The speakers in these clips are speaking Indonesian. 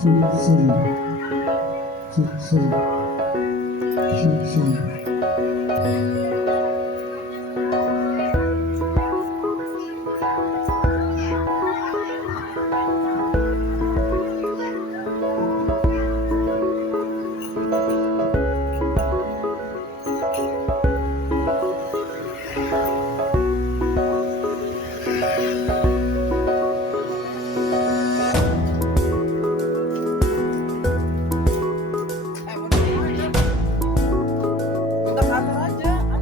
Jackson, Jackson, Jackson. Kita kantor aja.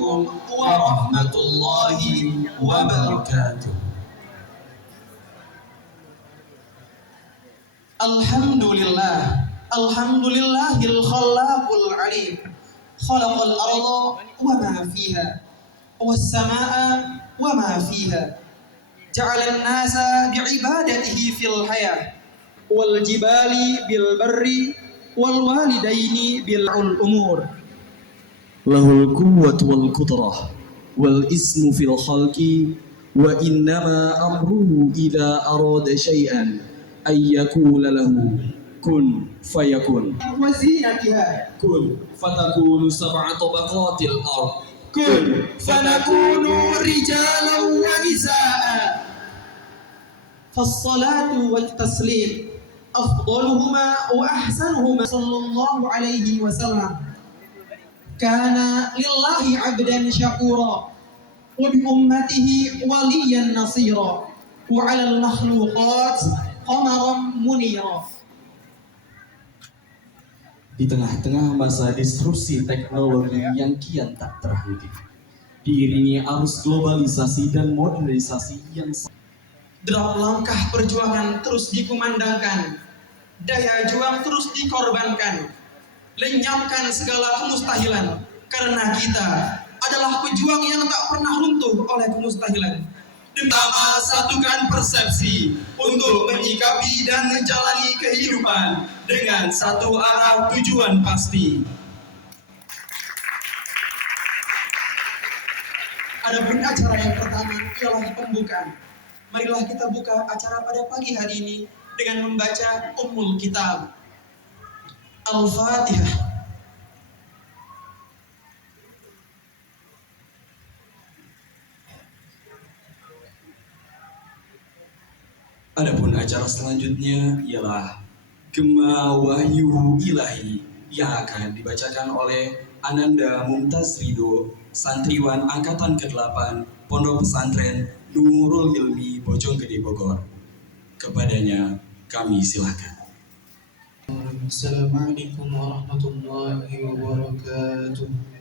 عليكم ورحمة الله وبركاته. Alhamdulillah, alhamdulillahil khallaqul alim, khalaqal arda wa ma fiha, was samaa wa ma fiha, ja'alan nasa bi'ibadatihi fil hayah, wal jibali bil barri, wal walidaini bil umur. Lahul quwwatu wal qudrah, wal ismu fil khalqi, wa innama amruhu idza arada syai'an ayyakula lahu kun fayakun. Wa zinatiha kun fatakunu sab'a tabaqatil ard kun fanakunu rijalan wa nisaa. Fassalatu wat taslim afdaluhuma wa ahsanuhuma sallallahu alaihi wasallam. Kana lillahi 'abdan syakura wa bi ummatihi waliyan nasira wa 'alal makhluqat qamaran munira. Di tengah-tengah masa disrupsi teknologi yang kian tak terhenti, diiringi arus globalisasi dan modernisasi yang derap langkah perjuangan terus dikumandangkan, daya juang terus dikorbankan, lenyapkan segala kemustahilan, karena kita adalah pejuang yang tak pernah runtuh oleh kemustahilan. Pertama, satukan persepsi untuk menyikapi dan menjalani kehidupan dengan satu arah tujuan pasti. Adapun acara yang pertama ialah pembukaan. Marilah kita buka acara pada pagi hari ini dengan membaca Ummul Kitab, Al-Fatihah. Adapun acara selanjutnya ialah Gema Wahyu Ilahi yang akan dibacakan oleh Ananda Mumtaz Ridho, santriwan angkatan ke-8 Pondok Pesantren Nurul Ilmi Bojonggede Bogor. Kepadanya kami silakan. Assalamualaikum warahmatullahi wabarakatuh.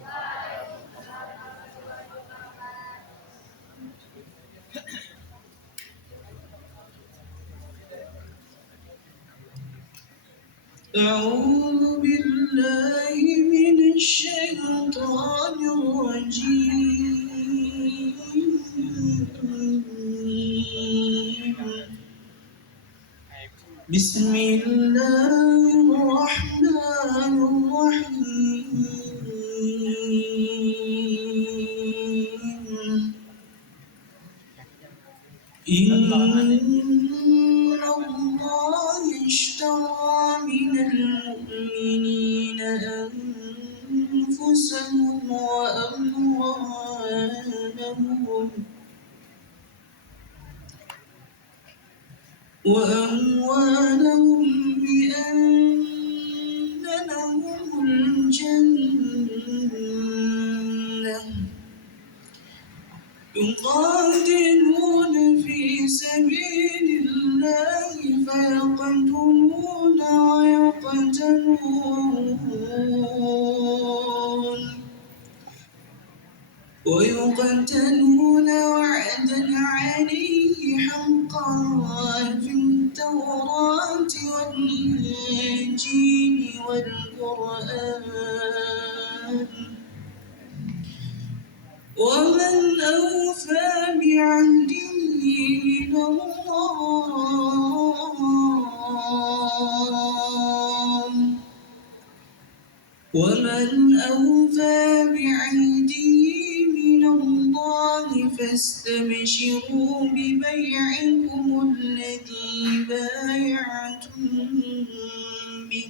أعوذ بالله من الشيطان الرجيم. بسم الله الرحمن الرحيم. إن الله اشترى من المؤمنين أنفسهم وأموالهم بأن لهم الجنة يقاتلون في سبيل الله فيقتلون ويقتلون وعدا عليه حقا في التوراة والإنجيل والقرآن ومن أوفى بعهده من الله فاستبشروا ببيعكم الذي بايعتم به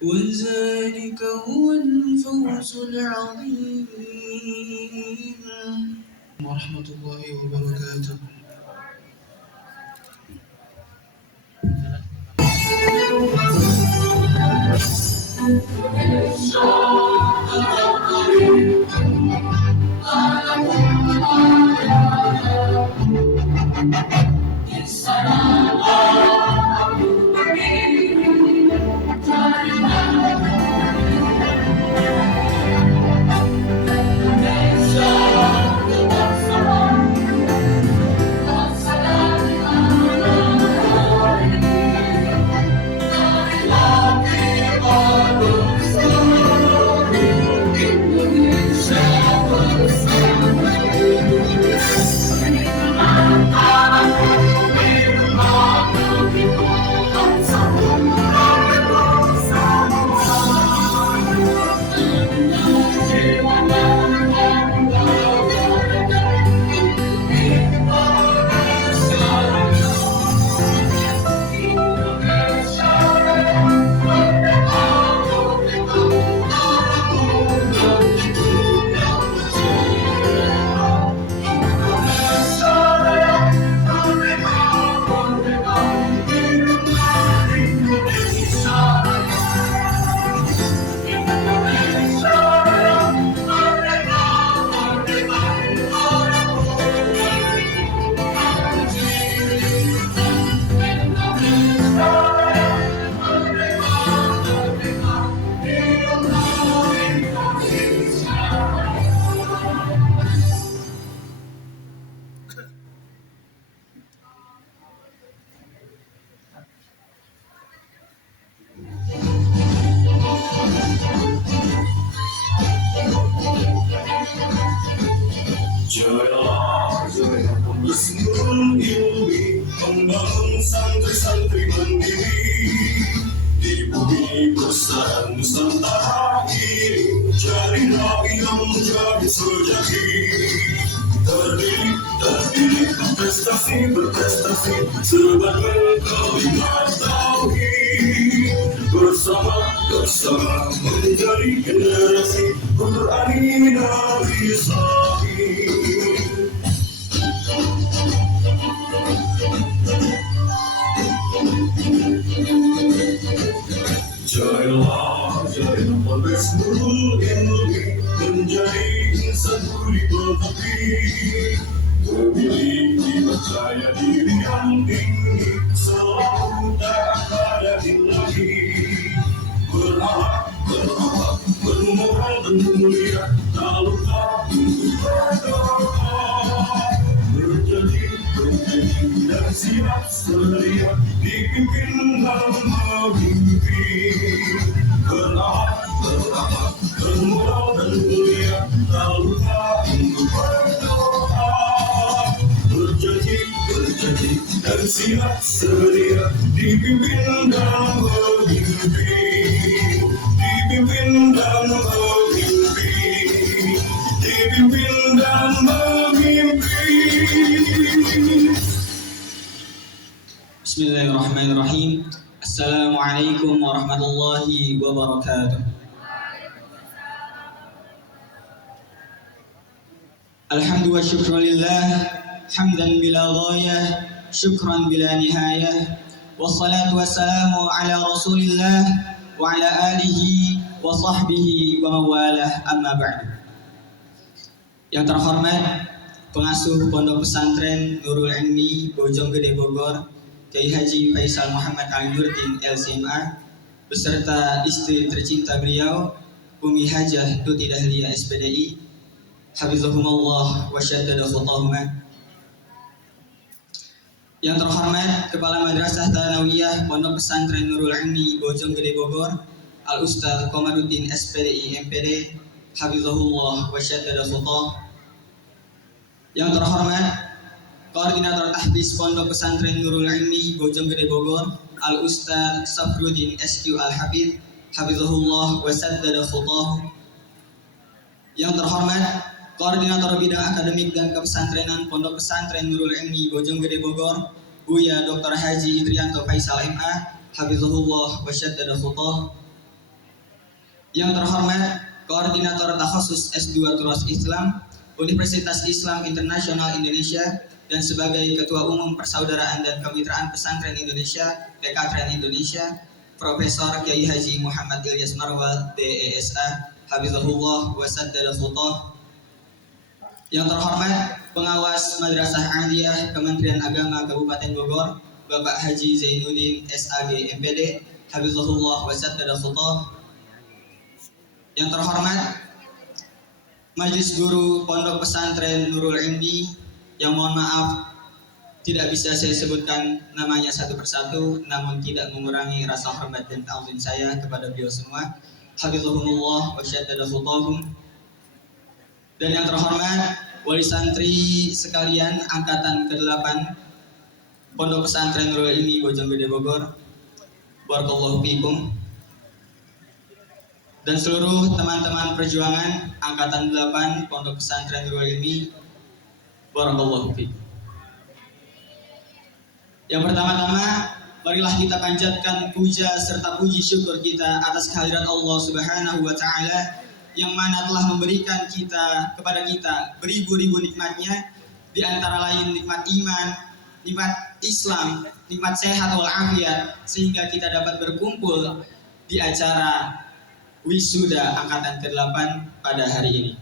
وذلك هو الفوز العظيم. ورحمة الله وبركاته. Jayalah, jaya penerus nurul ilmi, membangun santri-santri mandiri di bumi besar Nusantara ini. Jadi nabi yang menjadi sejati, terpilih, berprestasi, sebagai kalimat tauhid. Bersama menjadi generasi Qur'ani dan Islami. Jayalah, jaya penerus nurul ilmi, menjadi insan budi pekerti, memiliki percaya diri yang tinggi, selalu tak ada lagi. Berharap, bermoral dan mulia, tak lupa untuk berdoa, berjanji dan siap sedia dipimpin dan memimpin. Berharap, bermoral dan mulia, tak lupa untuk berdoa, berjanji dan siap sedia dipimpin dan memimpin. Dipimpin dan memimpin, dipimpin dan memimpin. Bismillahirrahmanirrahim. Assalamualaikum warahmatullahi wabarakatuh. Alhamdu wa syukrulillah, hamdan bila ghayah, syukran bila nihayah, wassalatu wassalamu ala rasulillah wa ala alihi wa sahbihi wa mawalah, amma ba'du. Yang terhormat pengasuh Pondok Pesantren Nurul Ilmi Bojonggede Bogor, Kiai Haji Faisal Muhammad Al-Nurdin LCMA, beserta istri tercinta beliau, Umi Hajah Tuti Dahlia SPDI, Hafizahumallah wa syaddada khutahumah. Yang terhormat Kepala Madrasah Thanawiyah Pondok Pesantren Nurul Ilmi Bojonggede Bogor, Al-Ustaz Komaruddin SPDI MPD, Hafizahullah wa syaddada khutah. Yang terhormat Koordinator Tahfiz Pondok Pesantren Nurul Ilmi Bojonggede Bogor, Al-Ustaz Safruddin SQ Al-Hafidh, Hafizahullah wa syaddada khutah. Yang terhormat Koordinator Bidang Akademik dan Kepesantrenan Pondok Pesantren Nurul Ilmi Bojonggede Bogor, Buya Dr. Haji Idrianto Faisal MA, Hafizahullah wa syaddada khutah. Yang terhormat Koordinator Takhasus S2 Turas Islam Universitas Islam Internasional Indonesia dan sebagai Ketua Umum Persaudaraan dan Kemitraan Pesantren Indonesia Pekatren Indonesia, Profesor Kiai Haji Muhammad Ilyas Marwal DESA, Hafizahullah wa syaddada khutah. Yang terhormat Pengawas Madrasah Aliyah Kementerian Agama Kabupaten Bogor, Bapak Haji Zainuddin SAG MPD, Hafizahullah wa syaddada khutah. Yang terhormat Majelis Guru Pondok Pesantren Nurul Ilmi, yang mohon maaf tidak bisa saya sebutkan namanya satu persatu, namun tidak mengurangi rasa hormat dan ta'zim saya kepada beliau semua. Hafizahumullah wa syaddada khutahum. Dan yang terhormat wali santri sekalian angkatan ke-8 Pondok Pesantren Nurul Ilmi Bojonggede Bogor, barakallahu fikum. Dan seluruh teman-teman perjuangan angkatan 8 Pondok Pesantren Nurul Ilmi, barakallahu fikum. Yang pertama-tama, marilah kita panjatkan puja serta puji syukur kita atas kehadirat Allah Subhanahu wa taala yang mana telah memberikan kepada kita beribu-ribu nikmatnya, di antara lain nikmat iman, nikmat Islam, nikmat sehat walafiat, sehingga kita dapat berkumpul di acara wisuda angkatan ke-8 pada hari ini.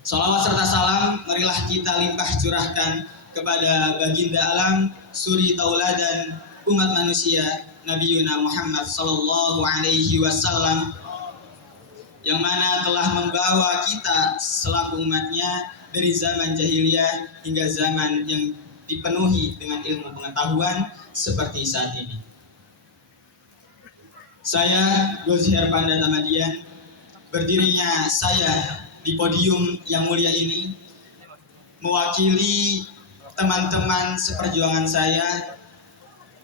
Salawat serta salam marilah kita limpah curahkan kepada baginda alam, suri tauladan umat manusia, Nabiyuna Muhammad sallallahu alaihi wasallam, yang mana telah membawa kita selaku umatnya dari zaman jahiliyah hingga zaman yang dipenuhi dengan ilmu pengetahuan seperti saat ini. Saya Gozher Panda Tamadian, berdirinya saya di podium yang mulia ini mewakili teman-teman seperjuangan saya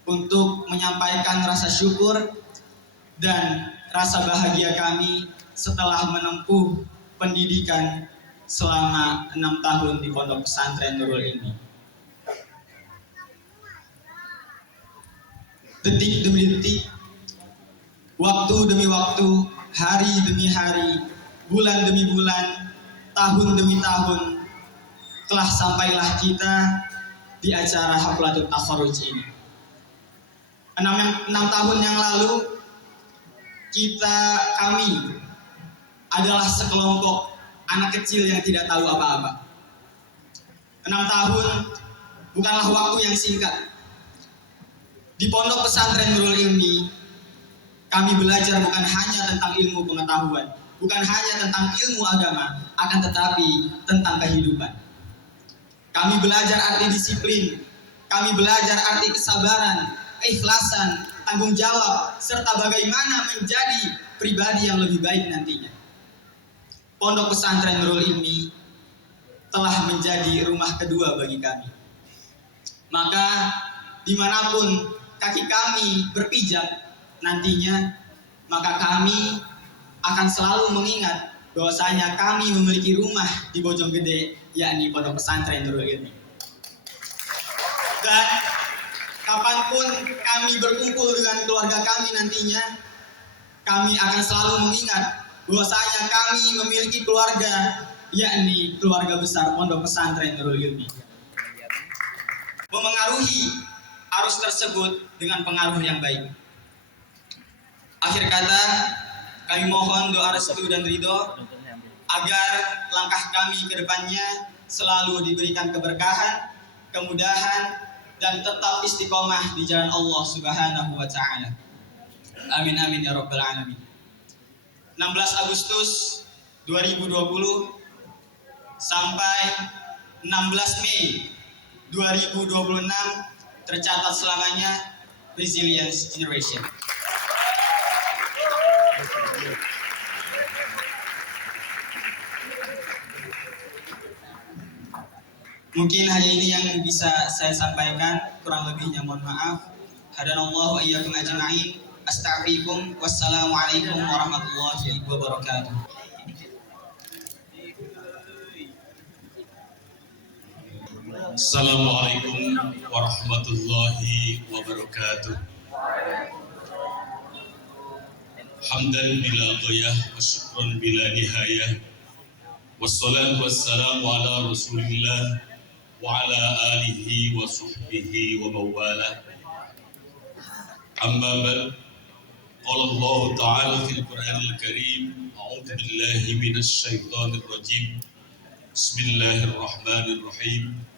untuk menyampaikan rasa syukur dan rasa bahagia kami setelah menempuh pendidikan selama 6 tahun di Pondok Pesantren Nurul Ilmi. Detik demi detik, waktu demi waktu, hari demi hari, bulan demi bulan, tahun demi tahun, telah sampailah kita di acara Haflatul Takharuj ini. 6 tahun yang lalu, kami adalah sekelompok anak kecil yang tidak tahu apa-apa. 6 tahun bukanlah waktu yang singkat. Di Pondok Pesantren Nurul Ilmi, kami belajar bukan hanya tentang ilmu pengetahuan, bukan hanya tentang ilmu agama, akan tetapi tentang kehidupan. Kami belajar arti disiplin, kami belajar arti kesabaran, keikhlasan, tanggung jawab, serta bagaimana menjadi pribadi yang lebih baik nantinya. Pondok Pesantren Nurul Ilmi telah menjadi rumah kedua bagi kami. Maka dimanapun kaki kami berpijak nantinya, maka kami akan selalu mengingat bahwasanya kami memiliki rumah di Bojonggede, yakni Pondok Pesantren Nurul Ilmi. Dan kapanpun kami berkumpul dengan keluarga kami nantinya, kami akan selalu mengingat bahwasanya kami memiliki keluarga, yakni keluarga besar Pondok Pesantren Nurul Ilmi. Memengaruhi arus tersebut dengan pengaruh yang baik. Akhir kata, kami mohon doa restu dan ridho agar langkah kami ke depannya selalu diberikan keberkahan, kemudahan, dan tetap istiqomah di jalan Allah Subhanahu wa Ta'ala. Amin amin ya rabbal alamin. 16 Agustus 2020 sampai 16 Mei 2026 tercatat selamanya Resilience Generation. Mungkin hanya ini yang bisa saya sampaikan, kurang lebihnya mohon maaf. Hadanallahu wa iyyakum ajma'in. Astaghfirukum. Wassalamualaikum warahmatullahi wabarakatuh. Assalamualaikum warahmatullahi wabarakatuh. Hamdan bila ghayah wa syukran bila nihayah. Wassalatu wassalamu ala Rasulillah wa ala alihi wa sahbihi wa mawala. Amma ba'd. Qala Allah Ta'ala fil Qur'anil Karim, a'udzu billahi minasy syaithanir rajim. Bismillahirrahmanirrahim.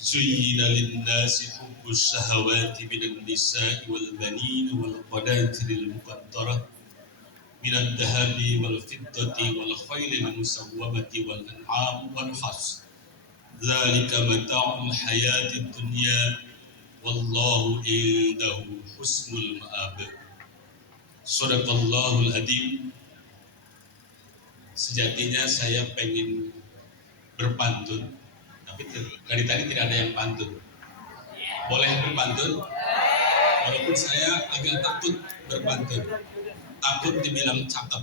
زين للناس حب الشهوات من النساء والبنين والقناطر المقنطرة من الذهب والفضة والخيل المسومة والأنعام والحرث ذلك متاع الحياة الدنيا والله عنده حسن المآب. Sadaqallahul Adzim. Sejatinya saya pengen berpantun, tapi dari tadi tidak ada yang pantun. Boleh berpantun? Walaupun saya agak takut berpantun, takut dibilang cakep.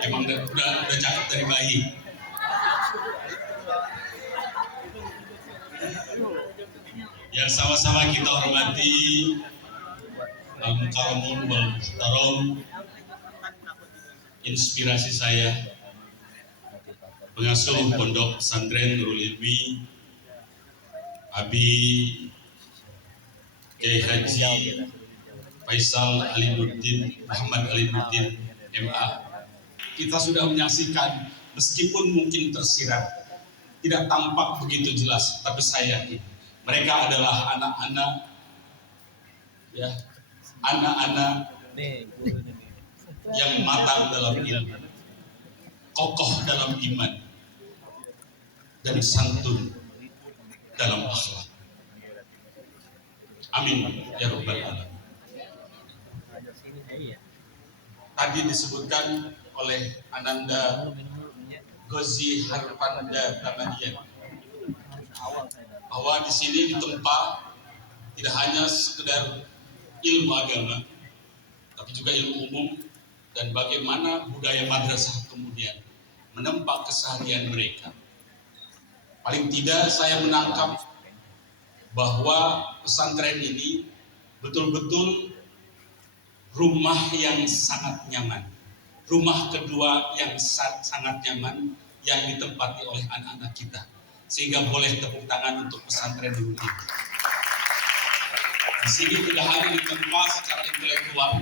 Emang udah cakep dari bayi. Yang sama-sama kita hormati Al-Mukarramun wal Muhtaram, inspirasi saya, pengasuh Pondok Pesantren Nurul Ilmi, Abi Kiai Haji Faisal Alinuddin Muhammad Alinuddin MA. Kita sudah menyaksikan, meskipun mungkin tersirat, tidak tampak begitu jelas, tapi saya yakin mereka adalah anak-anak, ya, anak-anak yang matang dalam ilmu, kokoh dalam iman, dan santun dalam akhlak. Amin ya rabbal alamin. Tadi disebutkan oleh Ananda Gozi Harpanda Tamadian, bahwa di sini ditempa tidak hanya sekedar ilmu agama, tapi juga ilmu umum dan bagaimana budaya madrasah kemudian menempa keseharian mereka. Paling tidak saya menangkap bahwa pesantren ini betul-betul rumah yang sangat nyaman. Rumah kedua yang sangat nyaman yang ditempati oleh anak-anak kita. Sehingga boleh tepuk tangan untuk pesantren dulu ini. Di sini tidak hanya ditempa secara intelektual.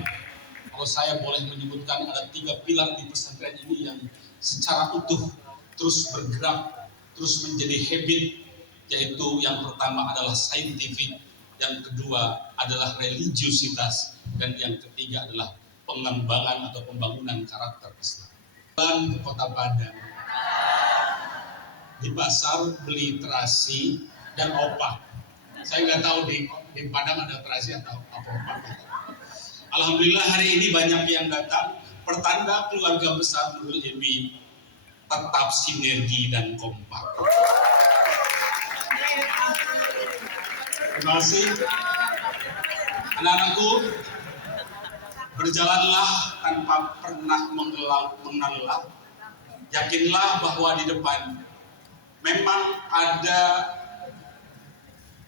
Kalau saya boleh menyebutkan ada 3 pilar di pesantren ini yang secara utuh terus bergerak, terus menjadi habit, yaitu yang pertama adalah saintifik, yang kedua adalah religiusitas, dan yang ketiga adalah pengembangan atau pembangunan karakter Islam. Dan ke Kota Padang, di pasar beli terasi dan opak. Saya nggak tahu di Padang ada terasi atau opak. Alhamdulillah hari ini banyak yang datang, pertanda keluarga besar Nurul Ilmi tetap sinergi dan kompak. Terima kasih. Anak-anakku, berjalanlah tanpa pernah mengelak. Yakinlah bahwa di depan memang ada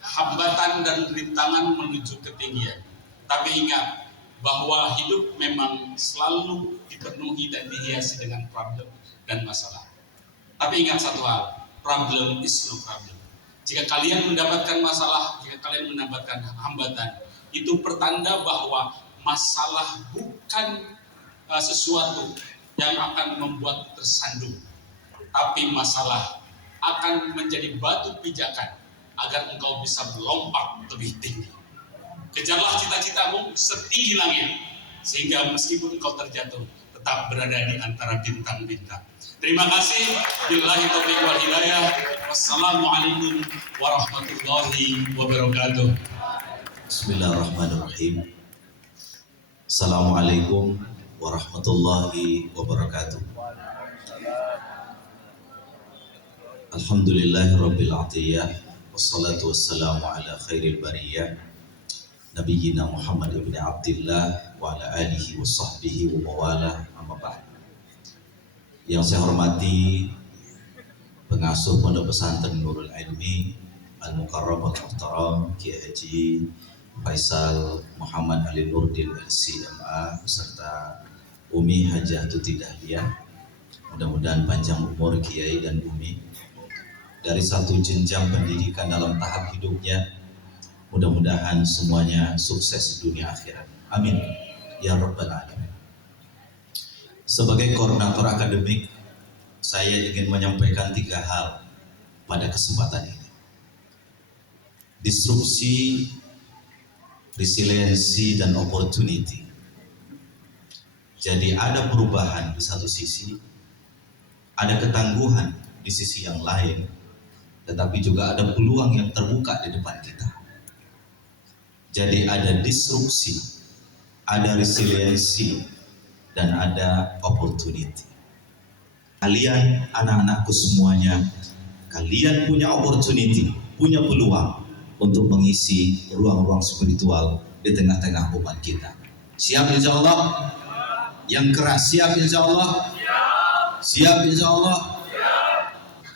hambatan dan rintangan menuju ketinggian. Tapi ingat bahwa hidup memang selalu dipenuhi dan dihiasi dengan problem dan masalah. Tapi ingat satu hal, problem is no problem. Jika kalian mendapatkan masalah, jika kalian mendapatkan hambatan, itu pertanda bahwa masalah bukan sesuatu yang akan membuat tersandung, tapi masalah akan menjadi batu pijakan agar engkau bisa melompat lebih tinggi. Kejarlah cita-citamu setinggi langit, sehingga meskipun engkau terjatuh, tetap berada di antara bintang-bintang. Terima kasih. Billahi taufiq wal hidayah. Wassalamualaikum warahmatullahi wabarakatuh. Bismillahirrahmanirrahim. Assalamualaikum warahmatullahi wabarakatuh. Alhamdulillahirabbil atiyah, wassalatu wassalamu ala khairil bariyah, Nabiyyina Muhammad ibn Abdillah wa ala alihi wa sahbihi wa mawalah, amma ba'd. Yang saya hormati pengasuh Pondok Pesantren Nurul Ilmi Al-Mukarram Al-Muhtaram Kiai Haji Faisal Muhammad Ali Nurdin LC-MA beserta Umi Hajah Tuti Dahlia. Mudah-mudahan panjang umur Kiai dan Umi dari satu jenjang pendidikan dalam tahap hidupnya. Mudah-mudahan semuanya sukses dunia akhirat. Amin ya rabbal alamin. Sebagai koordinator akademik, saya ingin menyampaikan 3 hal pada kesempatan ini. Disrupsi, resiliensi, dan opportunity. Jadi ada perubahan di satu sisi, ada ketangguhan di sisi yang lain, tetapi juga ada peluang yang terbuka di depan kita. Jadi ada disrupsi, ada resiliensi, dan ada opportunity. Kalian anak-anakku semuanya, kalian punya opportunity, punya peluang untuk mengisi ruang-ruang spiritual di tengah-tengah umat kita. Siap insya Allah? Yang keras siap insya Allah? Siap insya Allah?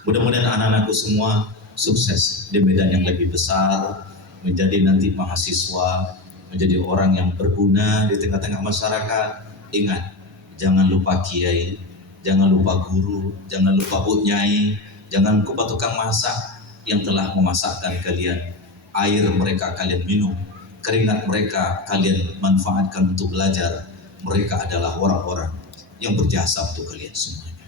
Mudah-mudahan anak-anakku semua sukses di medan yang lebih besar, menjadi nanti mahasiswa, menjadi orang yang berguna di tengah-tengah masyarakat. Ingat, jangan lupa kiai, jangan lupa guru, jangan lupa bu nyai, jangan lupa tukang masak yang telah memasakkan kalian. Air mereka kalian minum, keringat mereka kalian manfaatkan untuk belajar. Mereka adalah orang-orang yang berjasa untuk kalian semuanya.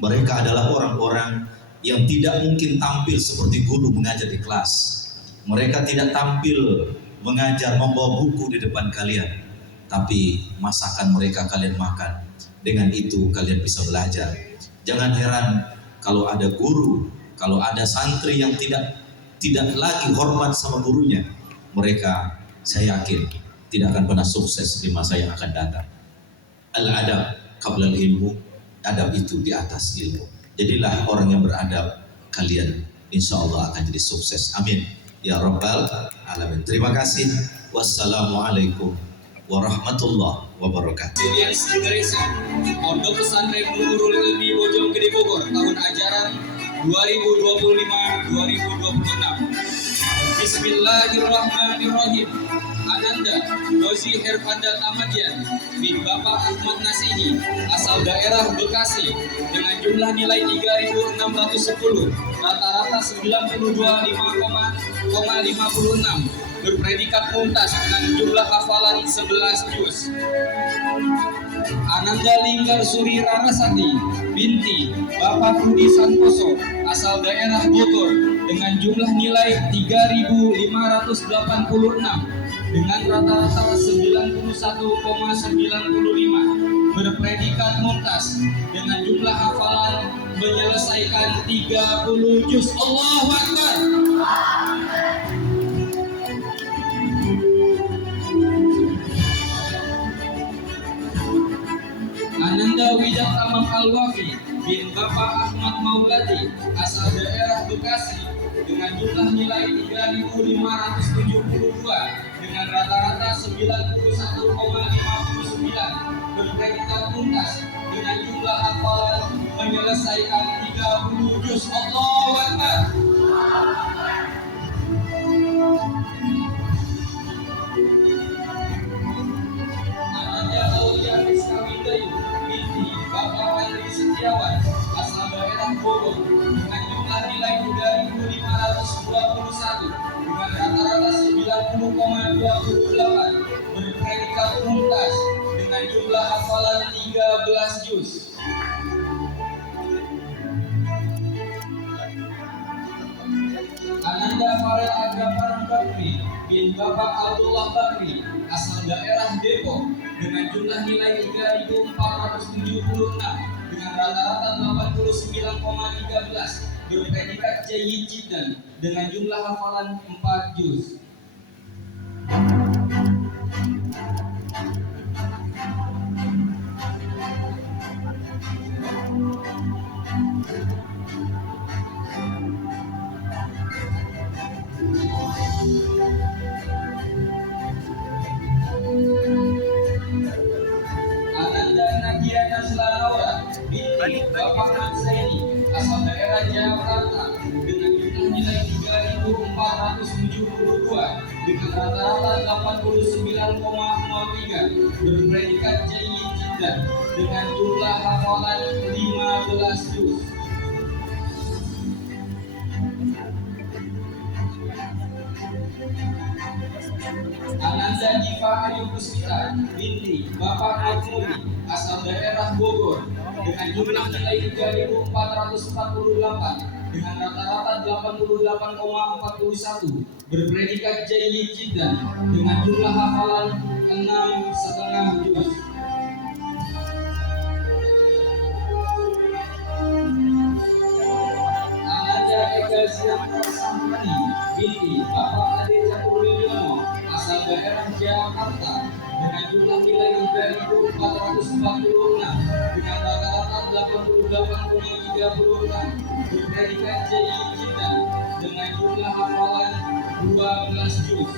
Mereka adalah orang-orang yang tidak mungkin tampil seperti guru mengajar di kelas. Mereka tidak tampil mengajar membawa buku di depan kalian, tapi masakan mereka kalian makan. Dengan itu kalian bisa belajar. Jangan heran kalau ada guru, kalau ada santri yang tidak lagi hormat sama gurunya. Mereka, saya yakin, tidak akan pernah sukses di masa yang akan datang. Al-adab qabla al-ilmu, adab itu di atas ilmu. Jadilah orang yang beradab, kalian insya Allah akan jadi sukses. Amin ya rabbal alamin. Terima kasih. Wassalamualaikum warahmatullahi wabarakatuh. Sedian Indonesia, Pondok Pesantren Nurul Ilmi Bojonggede Bogor, tahun ajaran 2025-2026. Bismillahirrahmanirrahim. Ananda Rozi Herfandal Ahmadian bin Bapak Ahmad Nasihi, asal daerah Bekasi, dengan jumlah nilai 3.610, rata-rata 92,56, berpredikat mumtaz dengan jumlah hafalan 11 juz. Ananda Linggar Suri Rarasati binti Bapak Rudi Santoso, asal daerah Bogor, dengan jumlah nilai 3.586 dengan rata-rata 91,95, berpredikat mumtaz dengan jumlah hafalan menyelesaikan 30 juz. Allahu Akbar. Ananda Widya Tamam Al-Wafi bin Bapak Ahmad Mauladi, asal daerah Bekasi, dengan jumlah nilai 3.572 dengan rata-rata 91,59, berpredikat tuntas dengan jumlah hafalan menyelesaikan 30 juz. Allahu Akbar. Ananda Aulia Rizka Windayu binti Bapak Andri Setiawan, asal daerah Bogor, dengan jumlah nilai 3.521 dengan rata-rata 90,28, berpredikat tuntas dengan jumlah hafalan 13 juz. Ananda Farel Agraparan Bakri bin Bapak Abdullah Bakri, asal daerah Depok, dengan jumlah nilai 3.476 dengan rata-rata 89,13, berpredikat Jayyid Jiddan dengan jumlah hafalan 4 juz. Ananda Nadia Nazla Laura binti Bapak Mansaini, asal daerah Jakarta, dengan jumlah nilai 3.472 dengan rata-rata 89,03, berpredikat Jayyid Jiddan dengan jumlah hafalan 15 juz. Ananda Diva Ayu Puspita binti Bapak Majmudi, asal daerah Bogor, dengan jumlah nilai 3.448 dengan rata-rata 88,41, berpredikat Jayyid Jiddan dengan jumlah hafalan 6,5 juz. Ananda Eka Siapa Samani binti Bapak Ade Caturwidyono, asal daerah Jakarta, dengan jumlah nilai 3.446 dengan rata-rata 88,36, berpredikat Jayyid Jiddan dengan jumlah hafalan 12 juz.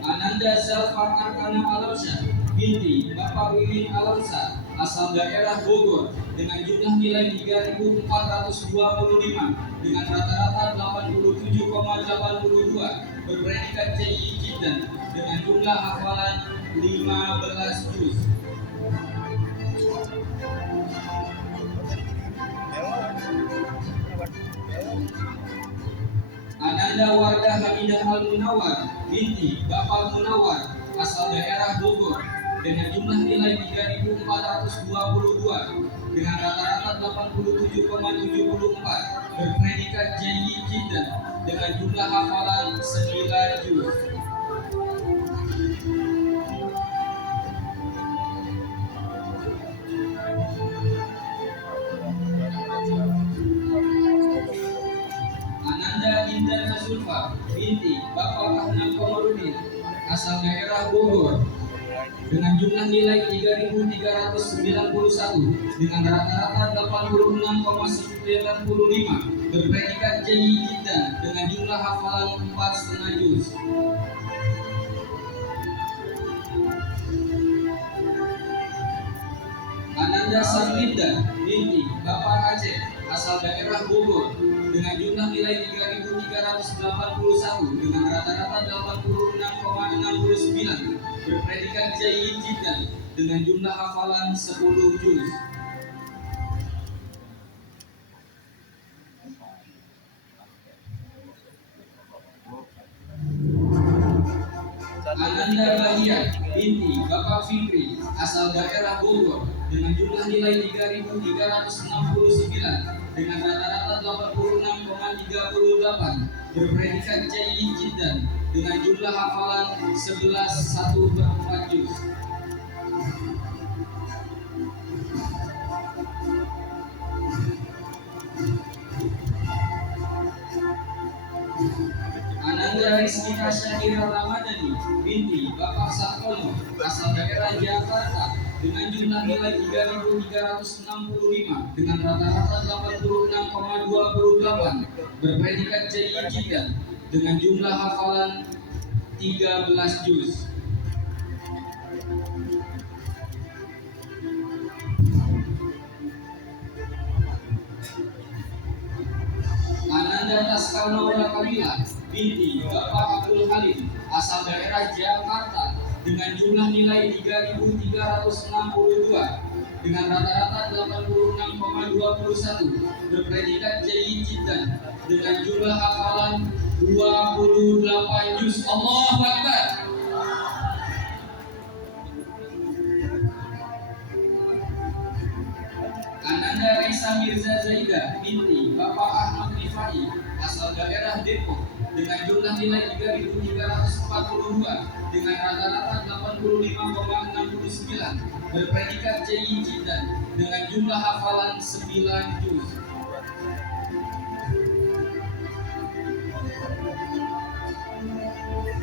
Ananda Zalfar Arkana Alamsyah binti Bapak Wiwin Alamsa, asal daerah Bogor, dengan jumlah nilai 3.425 dengan rata-rata 87,82, berpredikat Jayyid Jiddan dengan jumlah hafalan 15 juz. Ananda Wardah Hamidah Al Munawar binti Bapak Munawar, asal daerah Bogor, dengan jumlah nilai 3.422 dengan rata-rata 87,74, berpredikat Jayyid Jiddan dengan jumlah hafalan 9 juz. Ananda Indah Nazulfa binti Bapak Ahmad Komarudin, asal daerah Bogor, dengan jumlah nilai 3.391 dengan rata-rata 86,95 berpredikat Jayyid Jiddan dengan jumlah hafalan 4,5 juz. Ananda Sarlinda binti Bapak Aceh asal daerah Bogor dengan jumlah nilai 3.381 dengan rata-rata 86,69 berpredikat Jayyid Jiddan dengan jumlah hafalan 10 juz. Ananda Bahia binti Bapak Fikri asal daerah Bogor dengan jumlah nilai 3.369 dengan rata-rata 86,38 berpredikat Jayyid Jiddan dengan jumlah hafalan 11/1/4 juz. Ananda Rizkita Syakira Ramadhani binti Bapak Sartono asal daerah Jakarta dengan jumlah nilai 3.365 dengan rata-rata 86,28 berpredikat Jayyid Jiddan dengan jumlah hafalan 13 juz. Ananda Taskalnaura Kabila binti Bapak Abdul Halim asal daerah Jakarta dengan jumlah nilai 3.362 dengan rata-rata 86,21 berpredikat Jayyid Jiddan dengan jumlah hafalan 28 juz. Allahu Akbar. Ananda Raisa Mirza Zaida binti Bapak Ahmad Rifai asal daerah Depok dengan jumlah nilai 3.342 dengan rata-rata 85,69 berpredikat Jayyid Jiddan dengan jumlah hafalan 9 juz.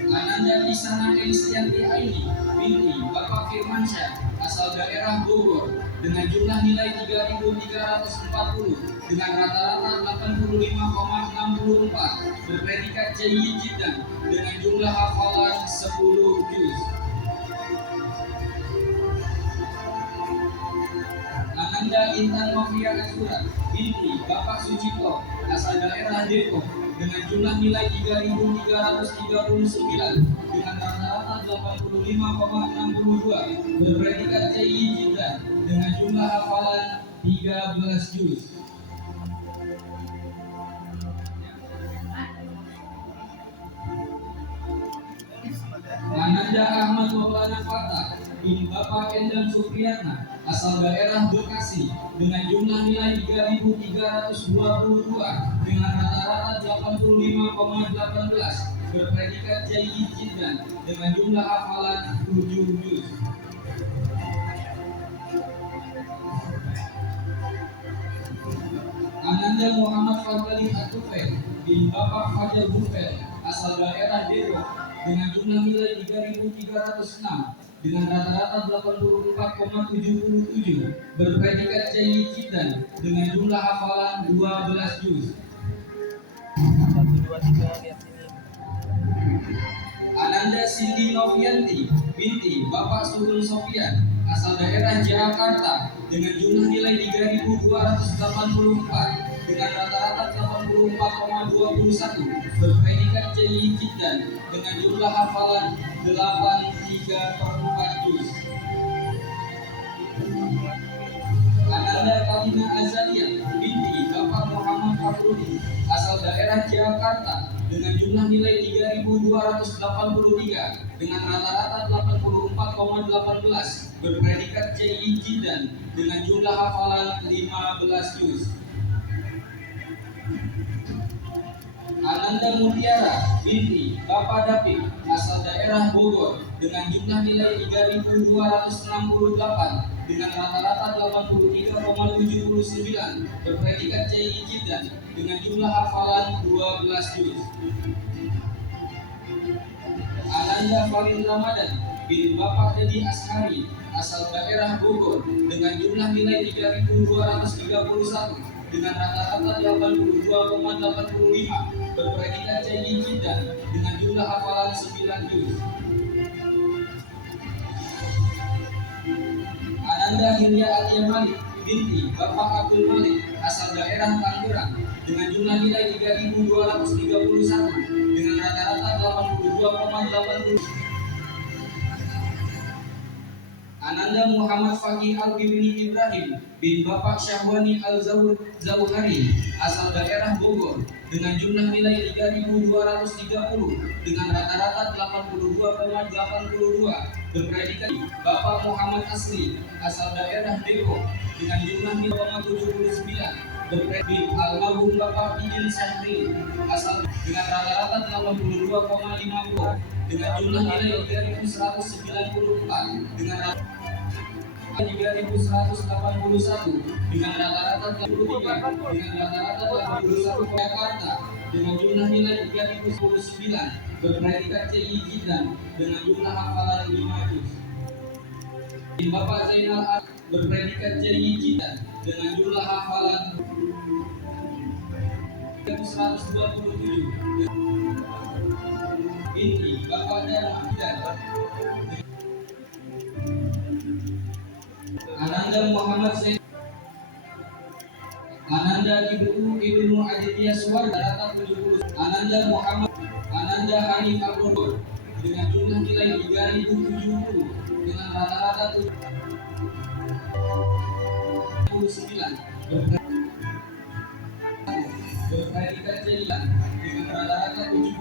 Ananda Isana Elistianti Aini binti Bapak Firmansyah asal daerah Bogor dengan jumlah nilai 3.340 dengan rata-rata 85,64 berpredikat Jayyid Jiddan dengan jumlah hafalan 10 juz. Ananda Intan Novia Azura binti Bapak Sucipto asal daerah Depok dengan jumlah nilai 3.339 dengan rata-rata 85,62 berpredikat Jayyid Jiddan dengan jumlah hafalan 13 juz. Ananda Ahmad Maulana Fatah bin Bapak Endang Supriyatna asal daerah Bekasi dengan jumlah nilai 3.322 dengan rata-rata 85,18 berpredikat Jayyid Jiddan dengan jumlah hafalan 7 juz. Ananda Muhammad Fadli Atufel bin Bapak Fajar Bufel asal daerah Depok dengan jumlah nilai 3.306 dengan rata-rata 84,77 berpredikat Jayyid Jiddan dengan jumlah hafalan 12 juz. Ananda Cindy Novianti binti Bapak Sugeng Sofian asal daerah Jakarta dengan jumlah nilai 3.284 dengan rata-rata 84,21 berpredikat Jayyid Jiddan dengan jumlah hafalan 83/4 juz. Ananda Kalina Azalia binti Bapak Muhammad Fakrudi asal daerah Jakarta dengan jumlah nilai 3.283 dengan rata-rata 84,18 berpredikat Jayyid Jiddan dengan jumlah hafalan 15 juz. Ananda Mutiara binti Bapak Dapik asal daerah Bogor dengan jumlah nilai 3.268 dengan rata-rata 83,79 berpredikat Jayyid Jiddan dengan jumlah hafalan 12 juz. Ananda Farid Ramadan bin Bapak Dedi Ashari asal daerah Bogor dengan jumlah nilai 3.231 dengan rata-rata 82,85, berpredikat Jayyid Jiddan dengan jumlah hafalan 9 juz. Ananda Hilya Atia Malik binti Bapak Abdul Malik asal daerah Tangerang dengan jumlah nilai 3.231 dengan rata-rata 82,80. Ananda Muhammad Fakih Al-Bibni Ibrahim bin Bapak Syahwani Al-Zawhari asal daerah Bogor dengan jumlah nilai 3.230 dengan rata-rata 82,82, berpredikat Bapak Muhammad Asli asal daerah Depok dengan jumlah nilai 79, berpredikat almarhum Bapak Idin Syahri asal dengan rata-rata 82,50 dengan jumlah nilai 3.194 dengan rata 3.181 dengan rata-rata 23 dengan rata-rata 81 Jakarta dengan jumlah nilai 3.009, berpredikat Jayyid Jiddan dengan jumlah hafalan 5 juz. Bapak Zainal berpredikat Jayyid Jiddan dengan jumlah hafalan 127. Binti Bapak Dharma Jiddan Ananda Muhammad Zain Ananda Ibnu Aditya Suwardi rata 70. Ananda Muhammad Ananda Hanif Abdul dengan jumlah nilai 3.070 dengan rata-rata 79, berpredikat Jailan dengan rata-rata 70.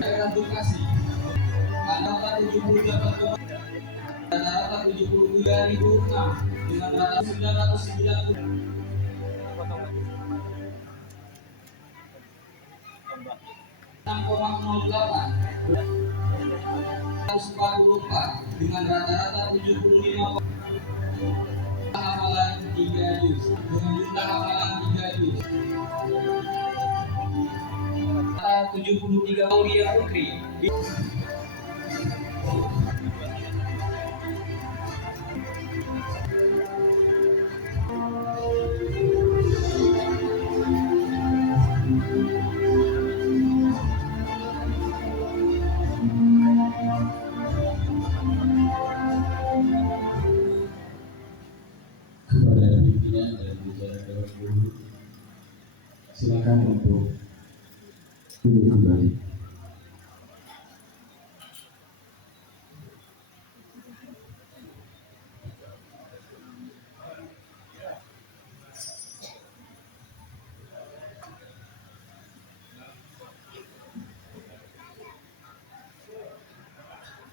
Daerah Bekasi rata-rata 78, rata-rata 73.006 dengan rata 990. dengan rata-rata 75. Hafalan 3 juz dengan jumlah hafalan 3 juz. 73 Aulia Putri Kepada pimpinan dan jajaran Dewan Guru, silakan untuk duduk kembali.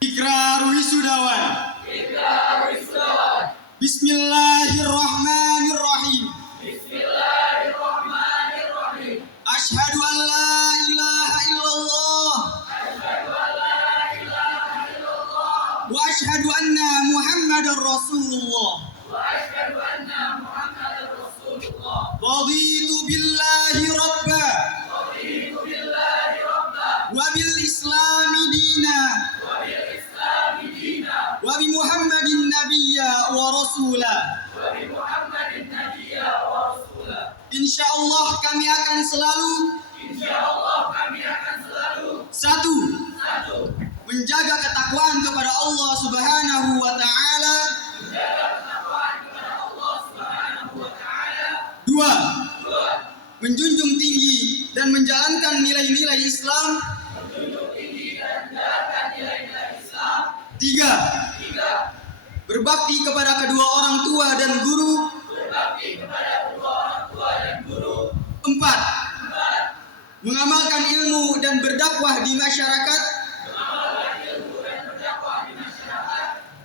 Iqrar wisudawan. Bismillahirrahmanirrahim. Asyhadu an la ilaha illallah. Wa asyhadu anna Muhammadar Rasulullah. Raditu billahi rabba. Wa bil islami dina. Wa bi Muhammadin nabiyya wa rasula. Insyaallah kami akan selalu satu, menjaga ketakwaan kepada Allah Subhanahu wa taala. Dua, menjunjung tinggi dan menjalankan nilai-nilai Islam. Tiga, berbakti kepada kedua orang tua dan guru. Empat, mengamalkan ilmu dan berdakwah di masyarakat.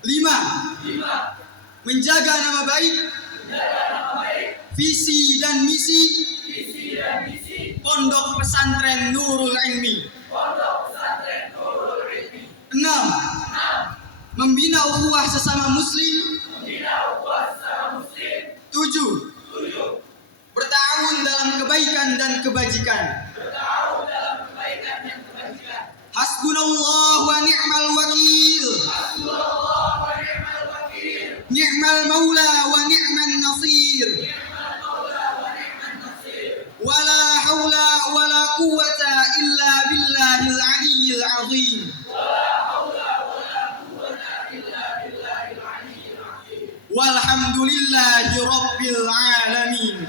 Lima, menjaga nama baik, visi dan misi Pondok Pesantren Nurul Ilmi. Enam, membina ukhuwah sesama muslim. Tujuh, bertahun dalam kebaikan dan kebajikan. Hasbunallah wa ni'mal wakil. Ni'mal maula wa ni'man nasir. Wala haula wala quwwata illa billahil aliyyil azim. Walhamdulillahi rabbil alamin.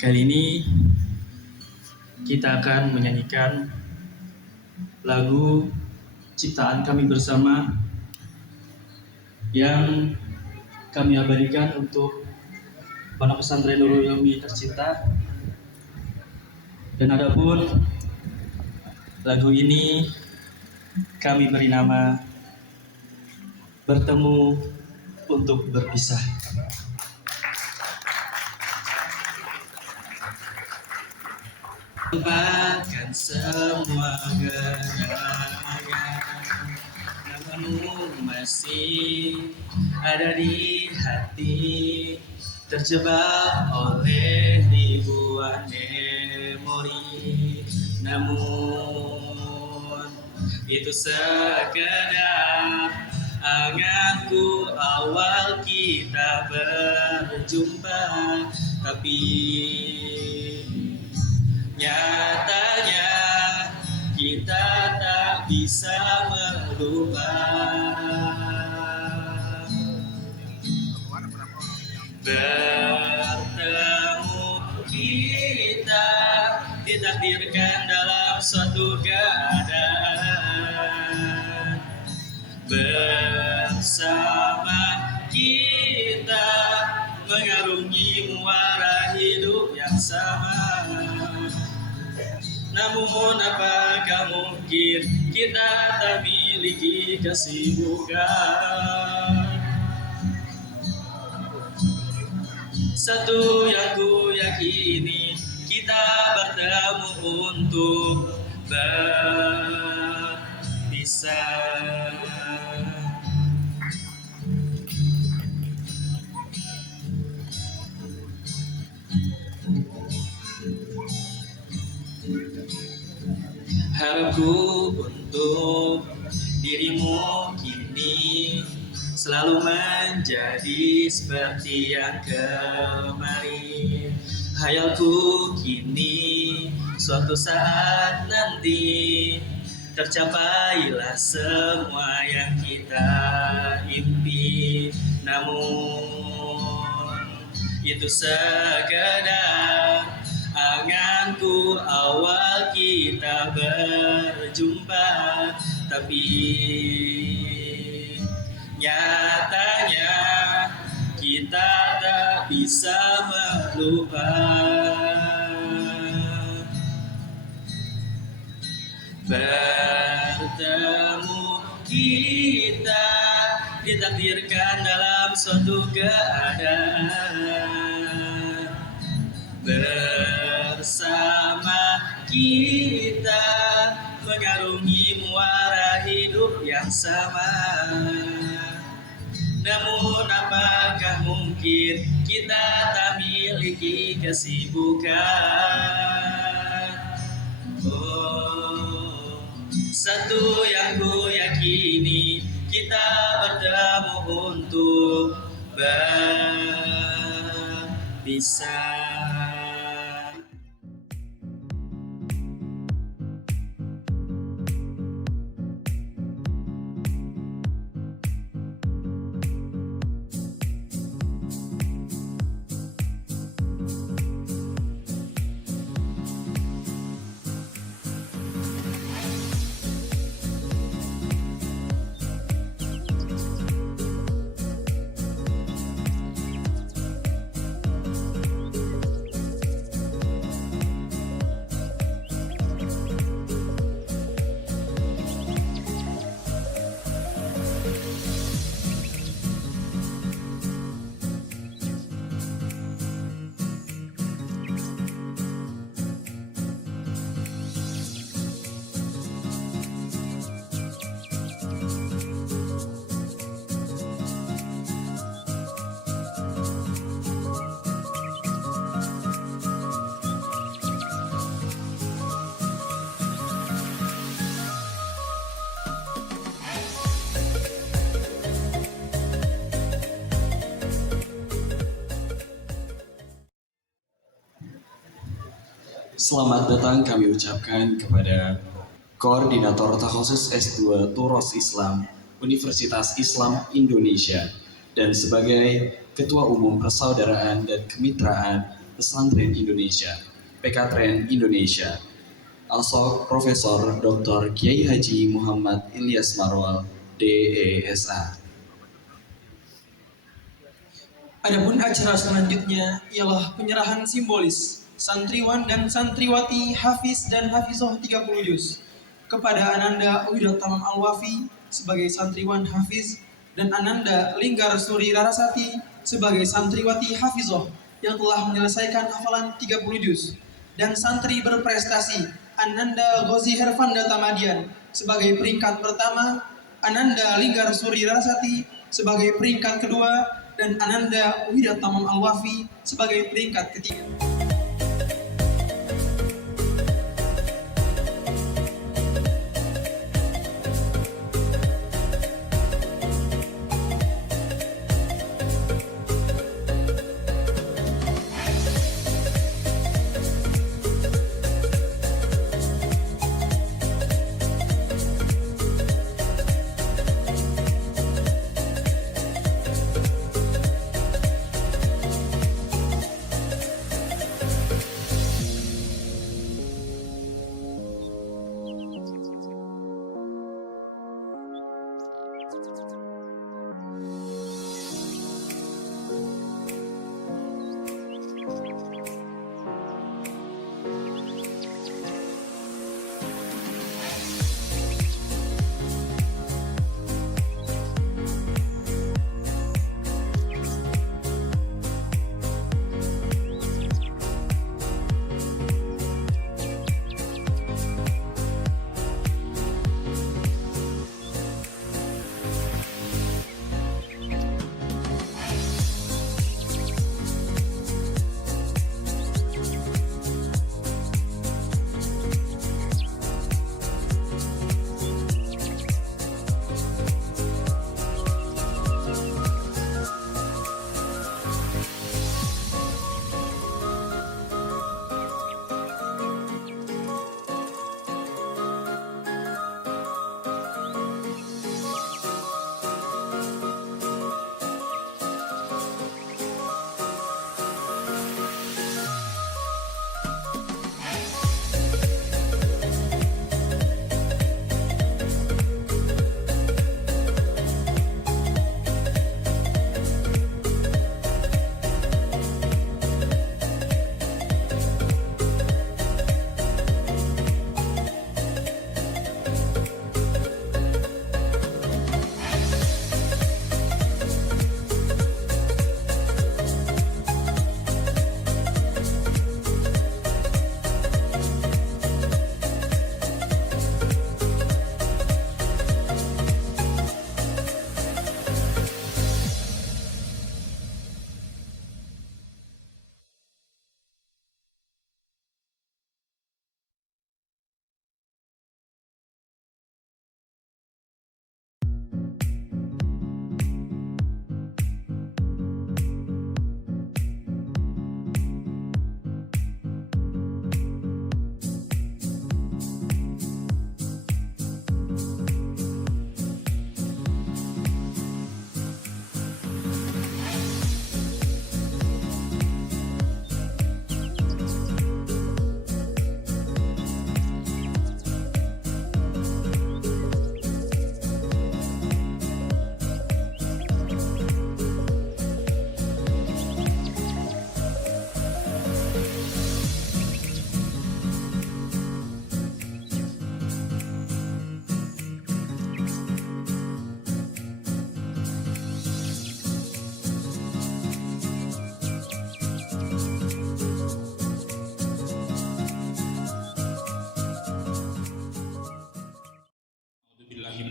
Kali ini kita akan menyanyikan lagu ciptaan kami bersama yang kami abadikan untuk Pondok Pesantren Nurul Ilmi tercinta. Dan adapun lagu ini kami beri nama Bertemu untuk Berpisah. Lupakan semua kenangan, namamu masih ada di hati, terjebak oleh ribuan memori. Namun itu sekedar anganku awal kita berjumpa, tapi nyatanya kita tak bisa merubah. Bertemu kita ditakdirkan dalam suatu keadaan, bersama kita mengarungi muara hidup yang sama. Namun apakah mungkin kita tak miliki kesibukan? Satu yang ku yakini, kita bertemu untuk berpisah. Harapku untuk dirimu kini selalu menjadi seperti yang kemarin. Hayalku kini suatu saat nanti tercapailah semua yang kita impi. Namun itu sekedar anganku awal kita berjumpa, tapi nyatanya kita tak bisa melupakan. Bertemu kita ditakdirkan dalam suatu keadaan, bersama kita mengarungi muara hidup yang sama. Namun apakah mungkin kita tak miliki kesibukan? Oh, satu yang ku yakini, kita bertemu untuk berpisah. Selamat datang kami ucapkan kepada Koordinator Takhusus S2 Turos Islam Universitas Islam Indonesia, dan sebagai Ketua Umum Persaudaraan dan Kemitraan Pesantren Indonesia, Pekatren Indonesia, Asok Profesor Dr. Kiai Haji Muhammad Ilyas Marwal, DESA. Adapun acara selanjutnya ialah penyerahan simbolis santriwan dan santriwati Hafiz dan Hafizoh 30 juz kepada Ananda Widat Tamam Al-Wafi sebagai santriwan Hafiz dan Ananda Linggar Suri Rarasati sebagai santriwati Hafizoh yang telah menyelesaikan hafalan 30 juz, dan santri berprestasi Ananda Ghazi Herfanda Tamadian sebagai peringkat pertama, Ananda Linggar Suri Rarasati sebagai peringkat kedua, dan Ananda Widat Tamam Al-Wafi sebagai peringkat ketiga.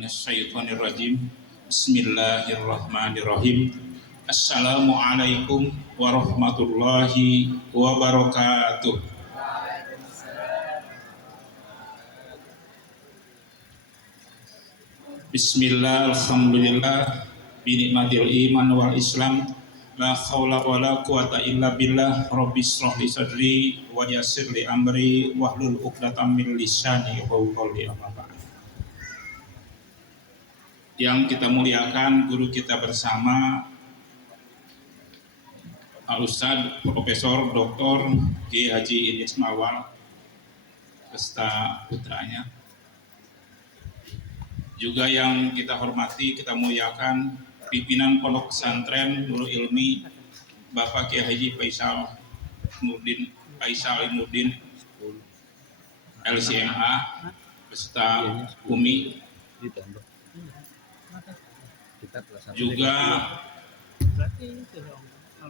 Minasyaitonirrajim. Bismillahirrahmanirrahim. Assalamualaikum warahmatullahi wabarakatuh. Bismillah, alhamdulillah, binikmatil iman wal islam, La haula wala quwata illa billah. Rabbi shrah li sadri wa yassir li amri wahlul 'uqdatam min lisani yafqahu qawli. Amma ba'd. Yang kita muliakan guru kita bersama Al Ustadz Profesor Dr. Kiai Haji Idris Marwan beserta putranya. Juga yang kita hormati, kita muliakan pimpinan Pondok Pesantren Nurul Ilmi Bapak Kiai Haji Faisal Nurdin LCMA beserta Umi, juga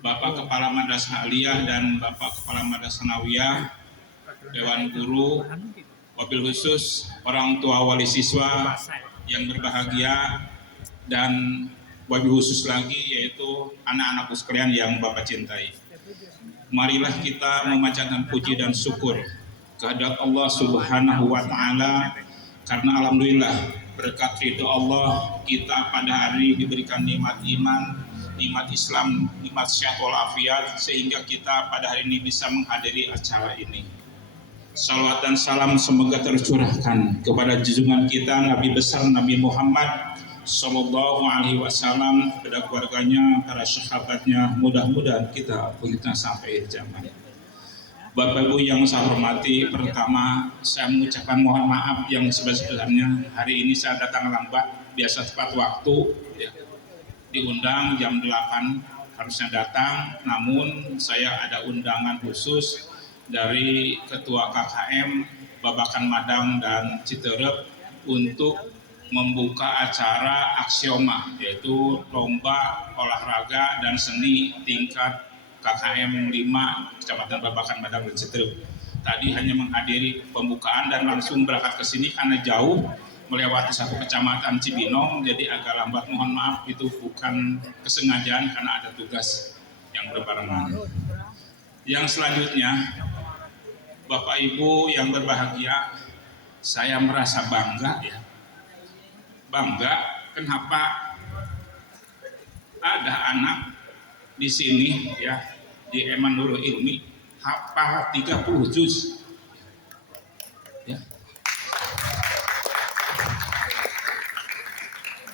Bapak Kepala Madrasah Aliyah dan Bapak Kepala Madrasah Sanawiyah, Dewan Guru, wabil khusus orang tua wali siswa yang berbahagia, dan wabil khusus lagi yaitu anak-anakku sekalian yang Bapak cintai. Marilah kita memanjatkan puji dan syukur kehadirat Allah Subhanahu wa Ta'ala, karena alhamdulillah berkat ridho Allah kita pada hari diberikan nikmat iman, nikmat Islam, nikmat sehat walafiat, sehingga kita pada hari ini bisa menghadiri acara ini. Salawat dan salam semoga tercurahkan kepada junjungan kita Nabi besar Nabi Muhammad Sallallahu Alaihi Wasallam, kepada keluarganya, para sahabatnya. Mudah-mudahan kita punya sampai zaman. Bapak Ibu yang saya hormati, pertama saya mengucapkan mohon maaf yang sebesar-besarnya. Hari ini saya datang lambat, biasa tepat waktu ya. Diundang jam 8 harusnya datang, namun saya ada undangan khusus dari Ketua KKM Babakan Madang dan Citerep untuk membuka acara Aksioma, yaitu lomba olahraga dan seni tingkat KKM 5 Kecamatan Babakan Madang dan Citerep. Tadi hanya menghadiri pembukaan dan langsung berangkat ke sini karena jauh, melewati satu kecamatan Cibinong, jadi agak lambat. Mohon maaf, itu bukan kesengajaan karena ada tugas yang berbarengan. Yang selanjutnya, Bapak Ibu yang berbahagia, saya merasa bangga ya. Bangga kenapa ada anak di sini ya, di Nurul Ilmi hafal 30 juz. Ya.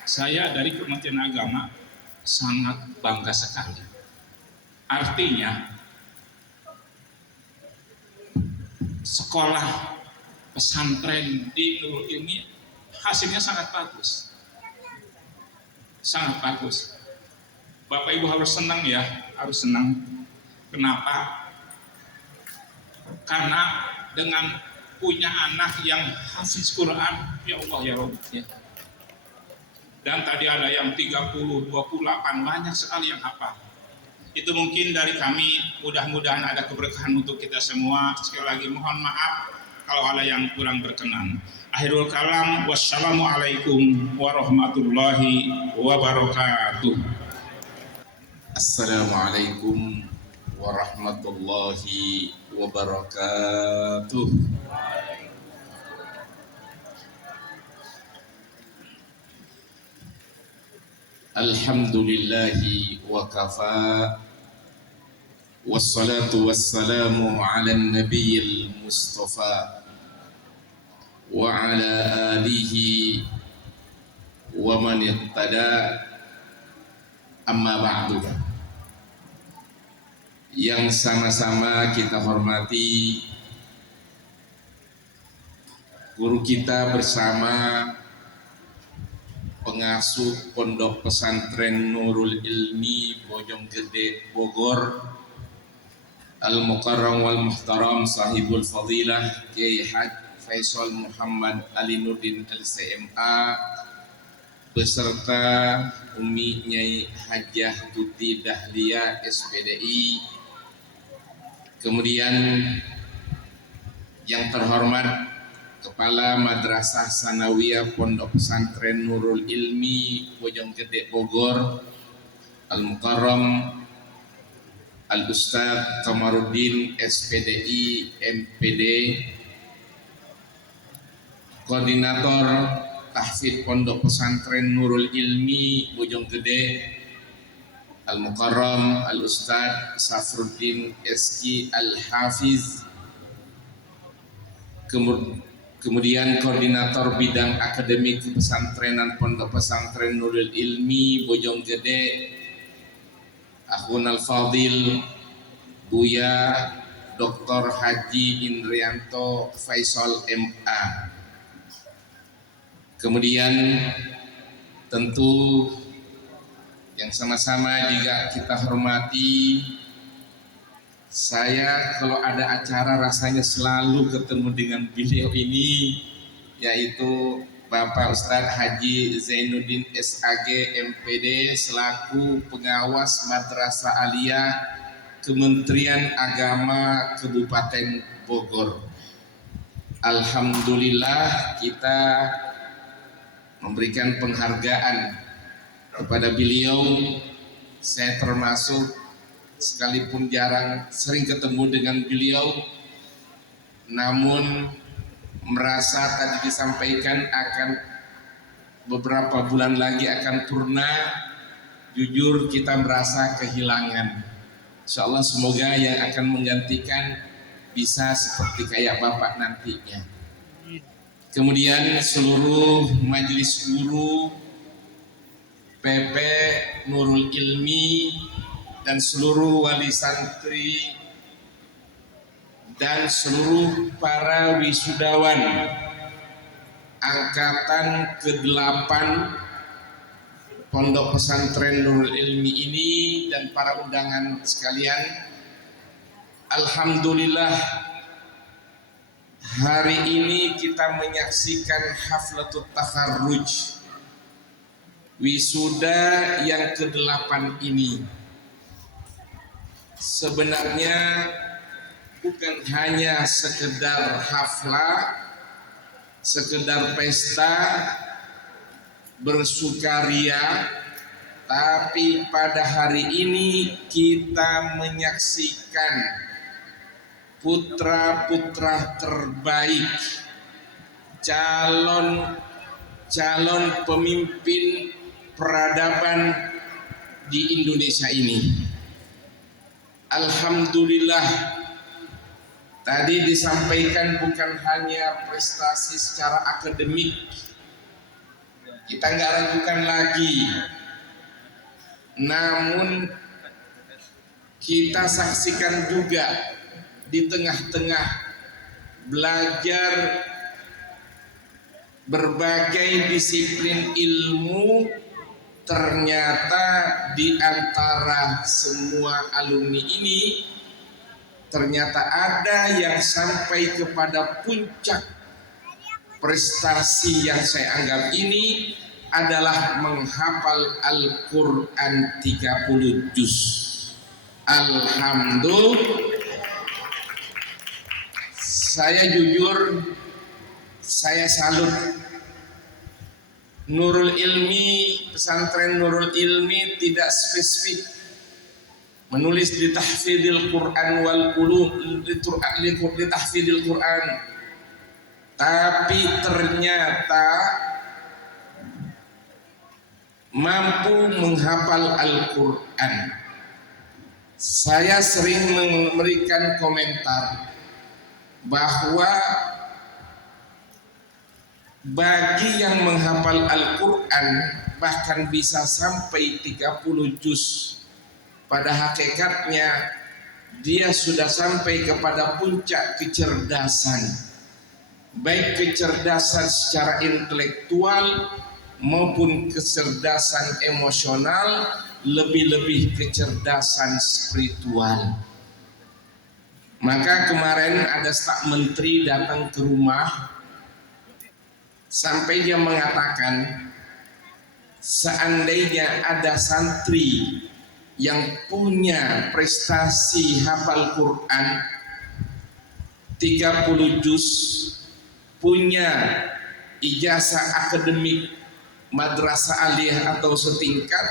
Saya dari Kementerian Agama sangat bangga sekali. Artinya sekolah pesantren di Nurul Ilmi hasilnya sangat bagus, sangat bagus. Bapak Ibu harus senang ya, harus senang. Kenapa? Karena dengan punya anak yang hafiz Quran, ya Allah ya Rabb ya. Dan tadi ada yang 30, 28, banyak sekali yang hafal. Itu mungkin dari kami, mudah-mudahan ada keberkahan untuk kita semua. Sekali lagi mohon maaf kalau ada yang kurang berkenan. Akhirul kalam, wassalamualaikum warahmatullahi wabarakatuh. Assalamualaikum warahmatullahi wabarakatuh. Alhamdulillahi wa kafa, wassalatu wassalamu ala nabiyil mustafa wa ala alihi wa man iqtada, amma ba'du. Yang sama-sama kita hormati guru kita bersama pengasuh Pondok Pesantren Nurul Ilmi Bojonggede Bogor, Al-Mukarram wal Muhtaram Sahibul Fadilah Kiai Haji Faisal Muhammad Ali Nurdin LCMA, beserta Umi Nyai Hajah Tuti Dahlia SPDI, kemudian yang terhormat Kepala Madrasah Sanawiyah Pondok Pesantren Nurul Ilmi Bojonggede Bogor, Al-Mukarram Al-Ustadz Kamaruddin SPDI MPD, Koordinator Tahfidz Pondok Pesantren Nurul Ilmi Bojonggede, Al-Mukarram Al-Ustadz Safruddin Eski Al-Hafiz, kemudian Koordinator Bidang Akademik Pesantrenan Pondok Pesantren Nurul Ilmi Bojonggede, Akhun Al-Fadil Buya Dr. Haji Indrianto Faisal MA. Kemudian tentu yang sama-sama juga kita hormati, saya kalau ada acara rasanya selalu ketemu dengan beliau ini, yaitu Bapak Ustadz Haji Zainuddin SAG MPD selaku pengawas Madrasah Aliyah Kementerian Agama Kabupaten Bogor. Alhamdulillah kita memberikan penghargaan kepada beliau. Saya termasuk, sekalipun sering ketemu dengan beliau, namun merasa tadi disampaikan akan beberapa bulan lagi akan purna. Jujur kita merasa kehilangan. Insya Allah semoga yang akan menggantikan bisa seperti kayak Bapak nantinya. Kemudian seluruh majelis guru PP Nurul Ilmi dan seluruh wali santri dan seluruh para wisudawan angkatan ke-8 Pondok Pesantren Nurul Ilmi ini dan para undangan sekalian, alhamdulillah hari ini kita menyaksikan haflatul takharruj wisuda yang ke-8 ini. Sebenarnya bukan hanya sekedar haflah, sekedar pesta bersukaria, tapi pada hari ini kita menyaksikan putra-putra terbaik, calon pemimpin peradaban di Indonesia ini. Alhamdulillah, tadi disampaikan bukan hanya prestasi secara akademik, kita nggak ragukan lagi, namun kita saksikan juga di tengah-tengah belajar berbagai disiplin ilmu, ternyata di antara semua alumni ini ternyata ada yang sampai kepada puncak prestasi yang saya anggap ini adalah menghafal Al-Quran 30 juz. Alhamdulillah, saya jujur, saya salut. Nurul Ilmi, pesantren Nurul Ilmi tidak spesifik menulis di tahfidil Quran wal qulub, di tahfidil Quran, tapi ternyata mampu menghafal Al-Quran. Saya sering memberikan komentar bahwa bagi yang menghafal Al-Quran bahkan bisa sampai 30 juz, pada hakikatnya dia sudah sampai kepada puncak kecerdasan, baik kecerdasan secara intelektual maupun kecerdasan emosional, lebih-lebih kecerdasan spiritual. Maka kemarin ada staf menteri datang ke rumah, sampai dia mengatakan, seandainya ada santri yang punya prestasi hafal Quran 30 juz, punya ijazah akademik madrasah aliyah atau setingkat,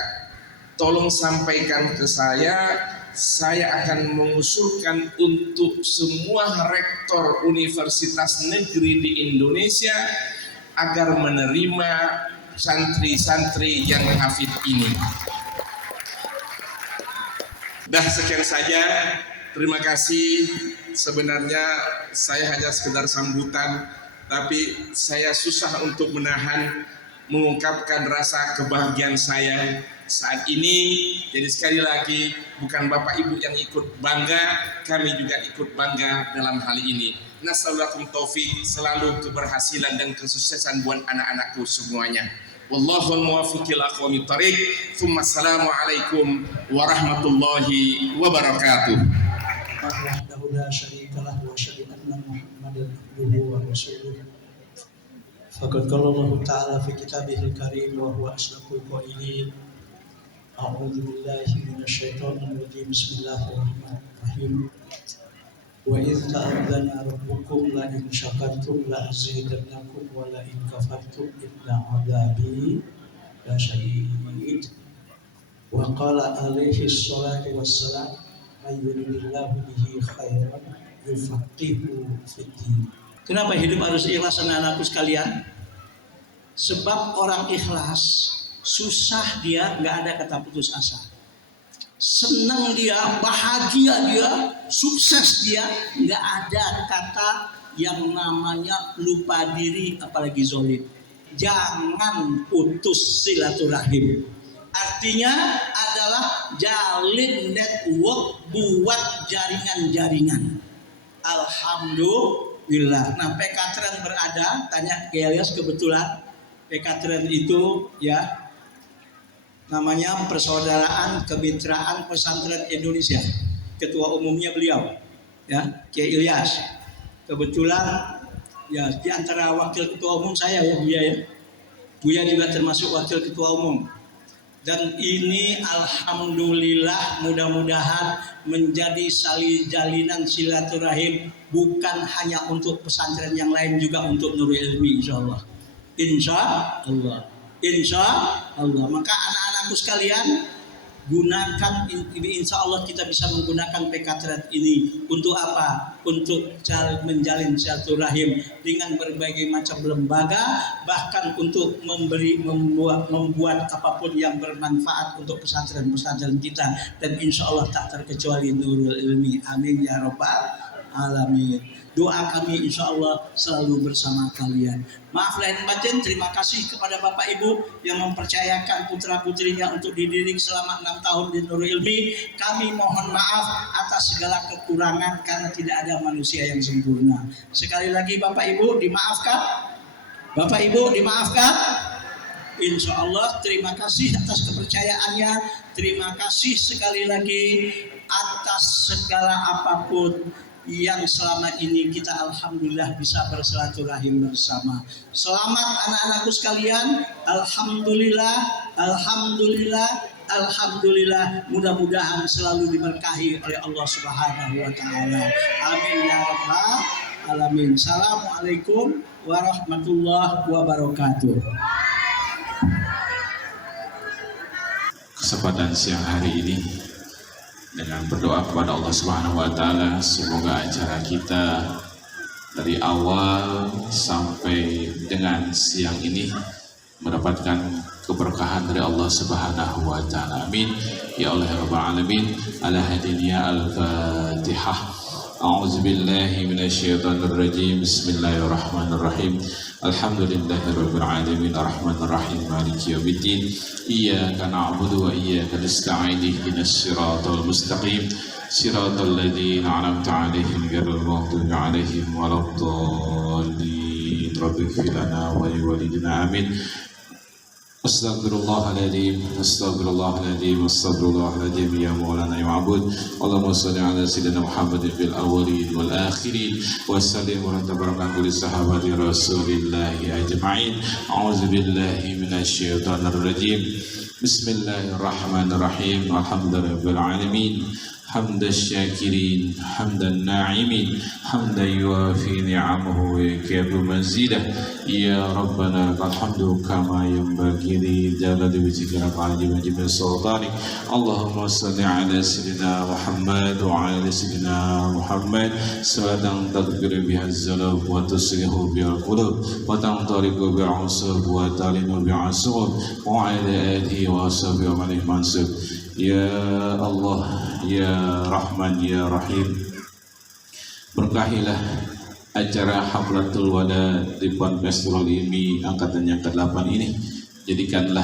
tolong sampaikan ke saya akan mengusulkan untuk semua rektor universitas negeri di Indonesia agar menerima santri-santri yang hafid ini. Dah sekian saja. Terima kasih. Sebenarnya saya hanya sekedar sambutan, tapi saya susah untuk menahan mengungkapkan rasa kebahagiaan saya saat ini. Jadi sekali lagi, bukan Bapak Ibu yang ikut bangga, kami juga ikut bangga dalam hal ini. Nasallahu taufik, selalu keberhasilan dan kesuksesan buat anak-anakku semuanya. Wallahul muwaffiq ila aqwamit thariq. Assalamu alaikum warahmatullahi wabarakatuh. وحده لا شريك له وأشهد أن محمدا عبده ورسوله فقد قال الله تعالى في كتابه الكريم وهو أصدق القائلين أعوذ بالله من الشيطان الرجيم بسم الله الرحمن الرحيم وإذ تأذن ربكم لئن شكرتم لأزيدنكم ولئن كفرتم إن عذابي لشديد وقال عليه الصلاة والسلام ayyurillahhu bihi khairan yufaqihu fiddin. Kenapa hidup harus ikhlas anak-anakku sekalian? Sebab orang ikhlas susah dia, nggak ada kata putus asa. Senang dia, bahagia dia, sukses dia, nggak ada kata yang namanya lupa diri apalagi zolim. Jangan putus silaturahim. Artinya adalah jalin network, buat jaringan-jaringan. Alhamdulillah. Nah, Pekatren berada, tanya ke Elias, kebetulan Pekatren itu ya namanya Persaudaraan Kemitraan Pesantren Indonesia. Ketua umumnya beliau, ya, Kiai Ilyas. Kebetulan ya di antara wakil ketua umum saya ya, Buya ya. Buya juga termasuk wakil ketua umum. Dan ini alhamdulillah mudah-mudahan menjadi jalinan silaturahim bukan hanya untuk pesantren yang lain, juga untuk Nurul Ilmi insyaallah. Insyaallah. Insyaallah. Maka anak-anakku sekalian, gunakan, insya Allah kita bisa menggunakan Pekatren ini untuk apa? Untuk menjalin silaturahim dengan berbagai macam lembaga, bahkan untuk membuat apapun yang bermanfaat untuk pesantren-pesantren kita, dan insya Allah tak terkecuali Nurul Ilmi. Amin ya rabbal alamin. Doa kami insya Allah selalu bersama kalian. Maaf lahir batin, terima kasih kepada Bapak Ibu yang mempercayakan putra-putrinya untuk dididik selama 6 tahun di Nurul Ilmi. Kami mohon maaf atas segala kekurangan karena tidak ada manusia yang sempurna. Sekali lagi Bapak Ibu dimaafkan. Bapak Ibu dimaafkan. Insya Allah terima kasih atas kepercayaannya. Terima kasih sekali lagi atas segala apapun yang selama ini kita alhamdulillah bisa bersilaturahim bersama. Selamat anak-anakku sekalian. Alhamdulillah, alhamdulillah, alhamdulillah. Mudah-mudahan selalu diberkahi oleh Allah Subhanahu wa taala. Amin ya rabbal alamin. Assalamualaikum warahmatullahi wabarakatuh. Kesempatan siang hari ini dengan berdoa kepada Allah Subhanahu wa taala, semoga acara kita dari awal sampai dengan siang ini mendapatkan keberkahan dari Allah Subhanahu wa taala. Amin ya Allah ya rabbal alamin. Ala hadiniya al-Fatihah. A'udzu billahi minasyaitonir rajim. Bismillahirrahmanirrahim. Alhamdulillahirabbil alamin arrahmanir rahim maliki yaumiddin. Iyyaka na'budu wa iyyaka nasta'in ihdinas siratal mustaqim siratal ladzina an'amta 'alaihim ghairil maghdubi 'alaihim waladdallin. Rabbighfir lana wa liwalidina amin. Astaghfirullahaladzim, astaghfirullahaladzim, astaghfirullahaladzim ya maulana ya ma'bud. Allahumma salli ala sayyidina Muhammadin fil awwalin wal akhirin wa sallim wa tabaraka li sahabati rasulillahi ajma'in. A'udzu billahi minasyaitonir rajim. Bismillahirrahmanirrahim. Alhamdulillahirabbil alamin. حمد الشاكرين حمد الناعمين حمدا يوافي نعمه ويكاد مزيده يا ربنا لك الحمد كما ينبغي لجلال وجهك وعظيم سلطانك. اللهم صل على سيدنا محمد وعلى سيدنا محمد صلاة تغفر بها الذنوب وتصلح بها القلوب وتنطلق بها العصوب وتلين بها الصعوب وعلى آله وصحبه ومن المنصب. Ya Allah, Ya Rahman, Ya Rahim, berkahilah acara Haflatul Wada di Ponpes Nurul Ilmi angkatan yang ke-8 ini. Jadikanlah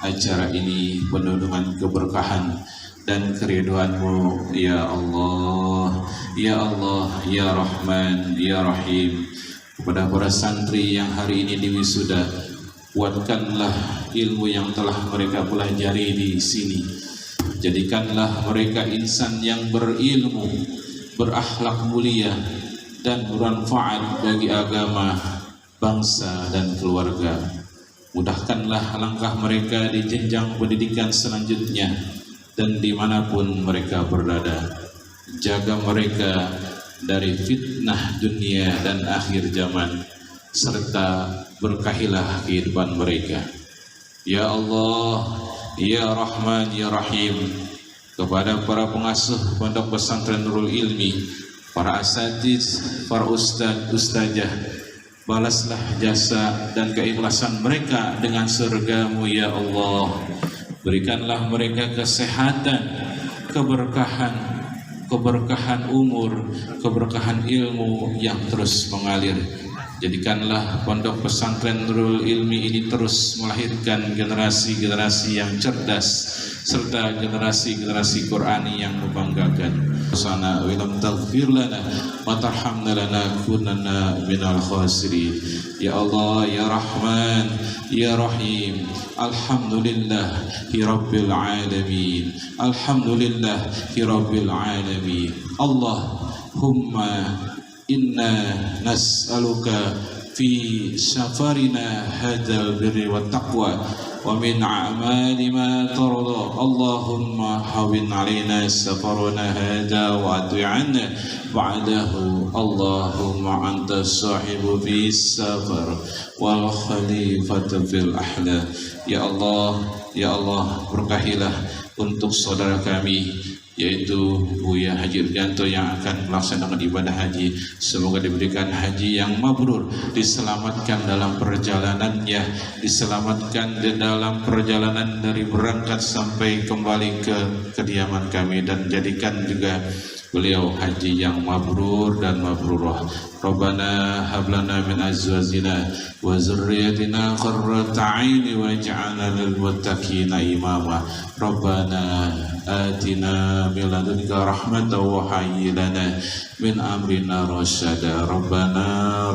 acara ini penuh dengan keberkahan dan keriduan-Mu, Ya Allah, Ya Allah, Ya Rahman, Ya Rahim. Kepada para santri yang hari ini diwisuda, kuatkanlah ilmu yang telah mereka pelajari di sini. Jadikanlah mereka insan yang berilmu, berakhlak mulia, dan bermanfaat bagi agama, bangsa, dan keluarga. Mudahkanlah langkah mereka di jenjang pendidikan selanjutnya dan dimanapun mereka berada. Jaga mereka dari fitnah dunia dan akhir zaman, serta berkahilah kehidupan mereka. Ya Allah, Ya Rahman, Ya Rahim, kepada para pengasuh Pondok Pesantren Nurul Ilmi, para asatiz, para ustadz, ustazah, balaslah jasa dan keikhlasan mereka dengan surga-Mu, Ya Allah. Berikanlah mereka kesehatan, keberkahan umur, keberkahan ilmu yang terus mengalir. Jadikanlah Pondok Pesantren Nurul Ilmi ini terus melahirkan generasi-generasi yang cerdas serta generasi-generasi Qur'ani yang membanggakan. Sana wilam taghfir lana wa tarhamna lana kunanna minal khasirin. Ya Allah, Ya Rahman, Ya Rahim, alhamdulillahi rabbil alamin, alhamdulillahi rabbil alamin. Allahumma inna nas'aluka fi safarina hadzal birri wat taqwa wa min a'mali ma tarda. Allahumma hawwin 'alaina safarana hadza wa ati'anna ba'dahu. Allahumma anta sahibu fi safar wal khalifatu fil ahla. Ya Allah, Ya Allah, berkahilah untuk saudara kami yaitu Buya Haji Rudianto yang akan melaksanakan ibadah haji. Semoga diberikan haji yang mabrur, diselamatkan dalam perjalanannya, diselamatkan di dalam perjalanan dari berangkat sampai kembali ke kediaman kami, dan jadikan juga beliau haji yang mabrur dan mabrurah. Rabbana hablana min azwajina wa zurriyyatina qurrata a'yun waj'alna lil muttaqina imama. Rabbana atina min ladunka rahmatan wa hayyi lana min amrina rasyada. Rabbana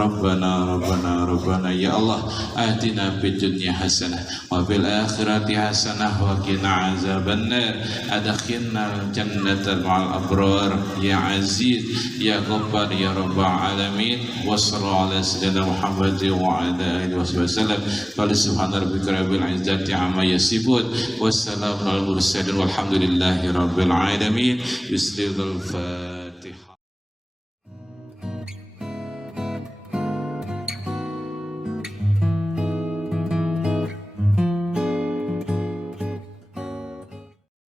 ya Allah, atina fid dunya hasanah wa fil akhirati hasanah wa qina azabannar. Adkhilna jannata ma'al abrar ya aziz ya ghaffar ya rabbal alamin. Wa sallallahu ala sayyidina Muhammad wa ala alihi wasallam. Subhana rabbika rabbil izzati amma yasifun wa salamun alal mursalin walhamdulillahi rabbil alamin. Bismillahirrahmanirrahim.